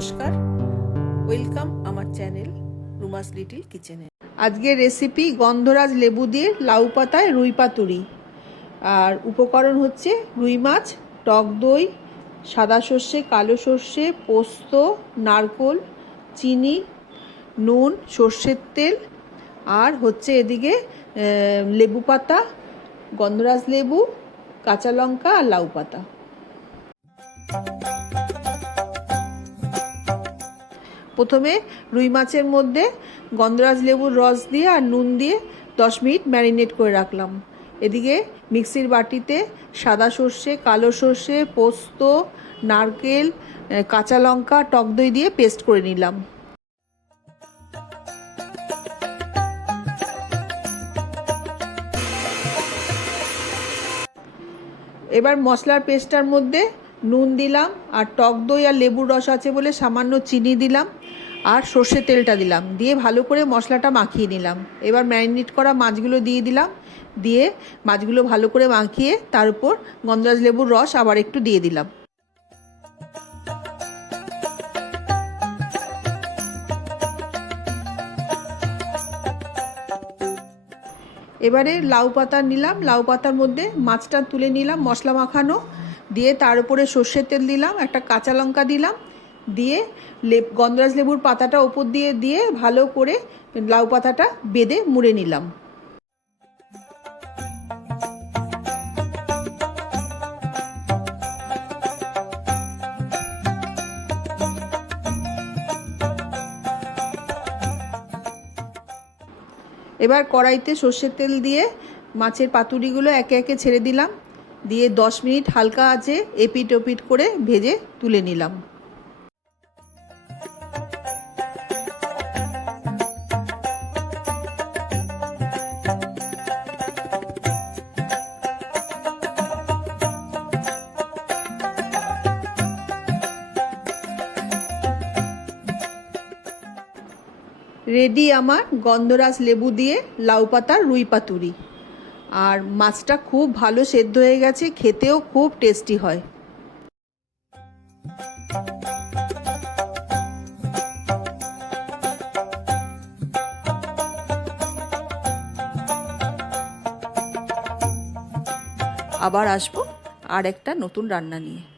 নমস্কার। ওয়েলকাম আমার channel রুমাস little কিচেনে আজকের রেসিপি গন্ধরাজ লেবু দিয়ে লাউ পাতায় রুই পাতুরি। আর উপকরণ হচ্ছে রুই মাছ, টক দই, সাদা সর্ষে, কালো সর্ষে, পোস্ত, নারকোল, চিনি, নুন, সর্ষের তেল। আর হচ্ছে এদিকে লেবু পাতা, গন্ধরাজ লেবু, কাঁচা লঙ্কা আর লাউ পাতা। প্রথমে রুই মাছের মধ্যে গন্ধরাজ লেবুর রস দিয়ে আর নুন দিয়ে দশ মিনিট ম্যারিনেট করে রাখলাম। এদিকে মিক্সির বাটিতে সাদা সর্ষে, কালো সর্ষে, পোস্ত, নারকেল কাঁচা লঙ্কা, টক দই দিয়ে পেস্ট করে নিলাম। এবার মশলার পেস্টটার মধ্যে নুন দিলাম আর টক দই আর লেবুর রস আছে বলে সামান্য চিনি দিলাম। আর সর্ষের তেলটা দিলাম। দিয়ে ভালো করে মশলাটা মাখিয়ে নিলাম। এবার ম্যারিনেট করা মাছগুলো দিয়ে দিলাম। দিয়ে মাছগুলো ভালো করে মাখিয়ে তার উপর গন্ধরাজ লেবুর রস আবার একটু দিয়ে দিলাম। এবারে লাউ পাতা নিলাম। লাউ পাতার মধ্যে মাছটা তুলে নিলাম মশলা মাখানো। দিয়ে তার উপরে সর্ষের তেল দিলাম, একটা কাঁচা লঙ্কা দিলাম। দিয়ে লেপ, গন্ধরাজ লেবুর পাতাটা ওপর দিয়ে দিয়ে ভালো করে লাউ পাতাটা বেঁধে মুড়ে নিলাম। এবার কড়াইতে সর্ষের তেল দিয়ে মাছের পাতুরিগুলো একে একে ছেড়ে দিলাম। দিয়ে দশ মিনিট হালকা আছে এপিট ওপিট করে ভেজে তুলে নিলাম। রেডি আমার গন্ধরাজ লেবু দিয়ে লাউ পাতার রুই পাতুরি। আর মাছটা খুব ভালো সেদ্ধ হয়ে গেছে, খেতেও খুব টেস্টি হয়। আবার আসব আর একটা নতুন রান্না নিয়ে।